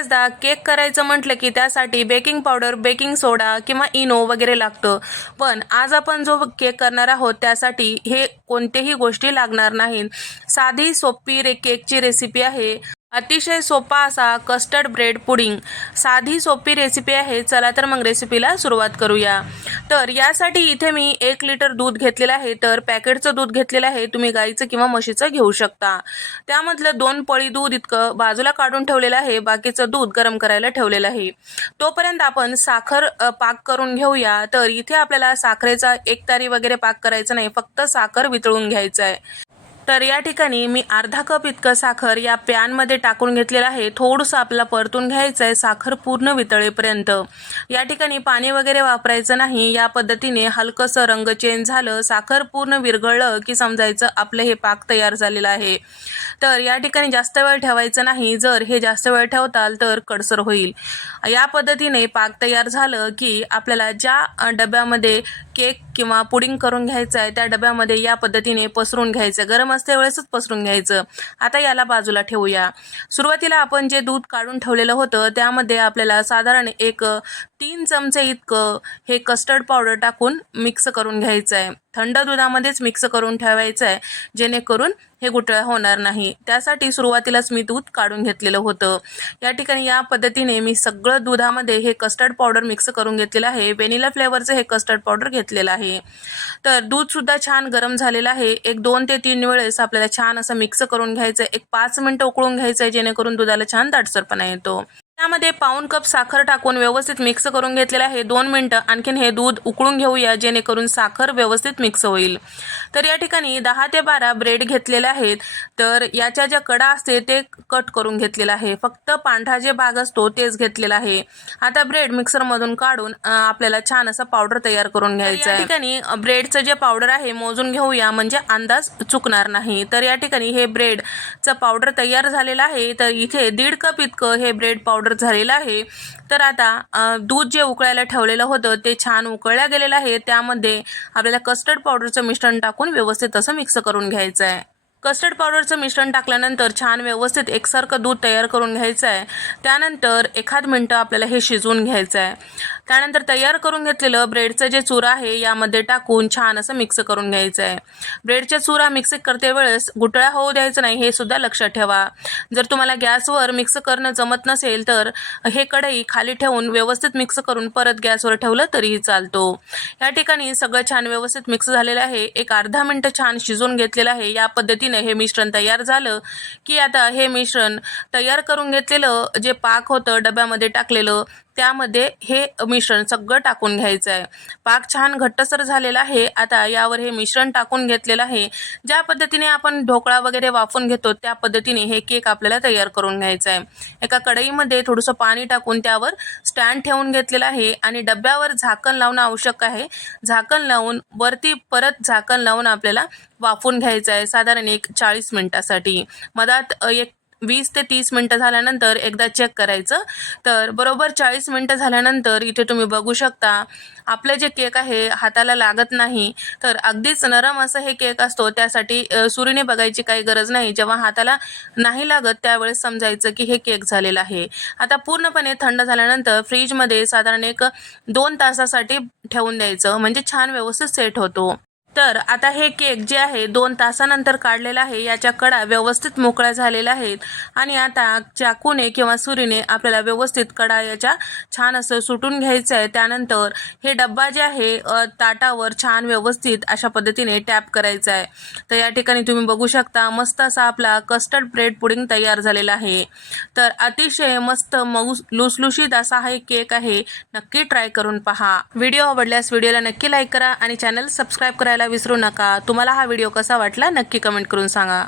बऱ्याचदा केक करायचं म्हटलं की त्यासाठी बेकिंग पावडर बेकिंग सोडा किंवा इनो वगैरे लागतं. पण आज आपण जो केक करणार आहोत त्यासाठी हे कोणतेही गोष्टी लागणार नाहीत. साधी सोपी रे केकची रेसिपी आहे. अतिशय सोपा असा कस्टर्ड ब्रेड पुडिंग साधी सोपी रेसिपी आहे चला तर मग रेसिपीला सुरुवात करूया. तर यासाठी इथे मी एक लिटर दूध घेतलेलं आहे तर पॅकेटचं दूध घेतलेलं आहे तुम्ही गाईचं किंवा म्हशीचं घेऊ शकता. त्यामधलं दोन पळी दूध इतकं बाजूला काढून ठेवलेलं आहे बाकीचं दूध गरम करायला ठेवलेलं आहे. तोपर्यंत आपण साखर पाक करून घेऊया. तर इथे आपल्याला साखरेचा एक तारी वगैरे पाक करायचा नाही फक्त साखर वितळून घ्यायचं आहे तर या ठिकाणी मी अर्धा कप इतकं साखर या पॅनमध्ये टाकून घेतलेलं आहे. थोडंसं आपला परतून घ्यायचं आहे साखर पूर्ण वितळेपर्यंत. या ठिकाणी पाणी वगैरे वापरायचं नाही. या पद्धतीने हलकंसं रंग चेंज झालं साखर पूर्ण विरघळलं की समजायचं आपलं हे पाक तयार झालेलं आहे. तर या ठिकाणी जास्त वेळ ठेवायचं नाही. जर हे जास्त वेळ ठेवताल तर कडसर होईल. या पद्धतीने पाक तयार झालं की आपल्याला ज्या डब्यामध्ये केक किंवा पुडिंग करून घ्यायचं आहे त्या डब्यामध्ये या पद्धतीने पसरून घ्यायचं. गरम असते वेळेसच पसरून घ्यायचं. आता याला बाजूला ठेवूया. सुरुवातीला आपण जे दूध काढून ठेवलेलं होतं त्यामध्ये आपल्याला साधारण एक तीन चमचे इतकं हे कस्टर्ड पावडर टाकून मिक्स करून घ्यायचं आहे थंड दुधामध्येच मिक्स करून ठेवायचं आहे जेणेकरून हे गुठळ्या होणार नाही. त्यासाठी सुरुवातीलाच मी दूध काढून घेतलेलं होतं. या ठिकाणी या पद्धतीने मी सगळं दुधामध्ये हे कस्टर्ड पावडर मिक्स करून घेतलेलं आहे. व्हेनिला फ्लेवरचं हे कस्टर्ड पावडर घेतलेलं आहे. तर दूधसुद्धा छान गरम झालेलं आहे. एक दोन ते तीन वेळेस आपल्याला छान असं मिक्स करून घ्यायचं आहे एक पाच मिनटं उकळून घ्यायचं आहे जेणेकरून दुधाला छान दाटसरपणा येतो. त्यामध्ये पाऊन कप साखर टाकून व्यवस्थित मिक्स करून घेतलेलं आहे. दोन मिनटं आणखीन हे दूध उकळून घेऊया जेणेकरून साखर व्यवस्थित मिक्स होईल. तर या ठिकाणी दहा ते बारा ब्रेड घेतलेले आहेत. तर याच्या ज्या कडा असते ते कट करून घेतलेलं आहे. फक्त पांढरा जे भाग असतो तेच घेतलेला आहे. आता ब्रेड मिक्सरमधून काढून आपल्याला छान असा पावडर तयार करून घ्यायचा आहे. या ठिकाणी ब्रेडचं जे पावडर आहे मोजून घेऊया म्हणजे अंदाज चुकणार नाही. तर या ठिकाणी हे ब्रेडचं पावडर तयार झालेलं आहे. तर इथे दीड कप इतकं हे ब्रेड पावडर झालेला आहे. तर आता दूध जे उकळायला ठेवलेलं होतं ते छान उकळल्या गेलेलं आहे. त्यामध्ये आपल्याला कस्टर्ड पावडरचं मिश्रण टाकून व्यवस्थित असं मिक्स करून घ्यायचं आहे कस्टर्ड पावडरचं मिश्रण टाकल्यानंतर छान व्यवस्थित एकसारखं दूध तयार करून घ्यायचं आहे त्यानंतर एखाद मिनटं आपल्याला हे शिजवून घ्यायचं आहे त्यानंतर तयार करून घेतलेलं ब्रेडचं जे चुरा आहे यामध्ये टाकून छान असं मिक्स करून घ्यायचं आहे. ब्रेडच्या चुरा मिक्स करते वेळेस गुटळा होऊ द्यायचं नाही हे सुद्धा लक्षात ठेवा. जर तुम्हाला गॅसवर मिक्स करणं जमत नसेल तर हे कढई खाली ठेवून व्यवस्थित मिक्स करून परत गॅसवर ठेवलं तरीही चालतो. या ठिकाणी सगळं छान व्यवस्थित मिक्स झालेलं आहे. एक अर्धा मिनटं छान शिजवून घेतलेलं आहे. या पद्धतीने हे मिश्रण तयार झालं की आता हे मिश्रण तयार करून घेतलेलं जे पाक होतं डब्यामध्ये टाकलेलं त्यामध्ये हे मिश्रण सगळं टाकून घ्यायचं आहे. पाक छान घट्टसर झालेला आहे. आता यावर हे मिश्रण टाकून घेतलेलं आहे. ज्या पद्धतीने आपण ढोकळा वगैरे वाफून घेतो त्या पद्धतीने हे केक आपल्याला तयार करून घ्यायचं आहे. एका कढईमध्ये थोडंसं पाणी टाकून त्यावर स्टँड ठेवून घेतलेलं आहे आणि डब्यावर झाकण लावणं आवश्यक आहे. झाकण लावून वरती परत झाकण लावून आपल्याला वाफून घ्यायचं आहे. साधारण एक चाळीस मिनटासाठी. मधात एक वीस ते तीस मिनटं झाल्यानंतर एकदा चेक करायचं. तर बरोबर चाळीस मिनटं झाल्यानंतर इथे तुम्ही बघू शकता आपलं जे केक आहे हाताला लागत नाही. तर अगदीच नरम असं हे केक असतो त्यासाठी सुरीने बघायची काही गरज नाही. जेव्हा हाताला नाही लागत त्यावेळेस समजायचं की हे केक झालेलं आहे. आता पूर्णपणे थंड झाल्यानंतर फ्रीजमध्ये साधारण एक दोन तासासाठी ठेवून द्यायचं. म्हणजे छान व्यवस्थित सेट होतो. तर आता हे केक जे आहे दोन तासानंतर काढलेलं आहे. याच्या कडा व्यवस्थित मोकळ्या झालेल्या आहेत. आणि आता चाकूने किंवा सुरीने आपल्याला व्यवस्थित कडा याच्या छान असं सुटून घ्यायचं आहे त्यानंतर हे डब्बा जे आहे ताटावर छान व्यवस्थित अशा पद्धतीने टॅप करायचा आहे. तर या ठिकाणी तुम्ही बघू शकता मस्त असा आपला कस्टर्ड ब्रेड पुडिंग तयार झालेला आहे. तर अतिशय मस्त मऊ लुसलुशीत असा हा एक केक आहे. नक्की ट्राय करून पहा. व्हिडिओ आवडल्यास व्हिडिओला नक्की लाईक करा आणि चॅनल सबस्क्राईब करायला विसरू नका. तुम्हाला हा व्हिडिओ कसा वाटला नक्की कमेंट करून सांगा.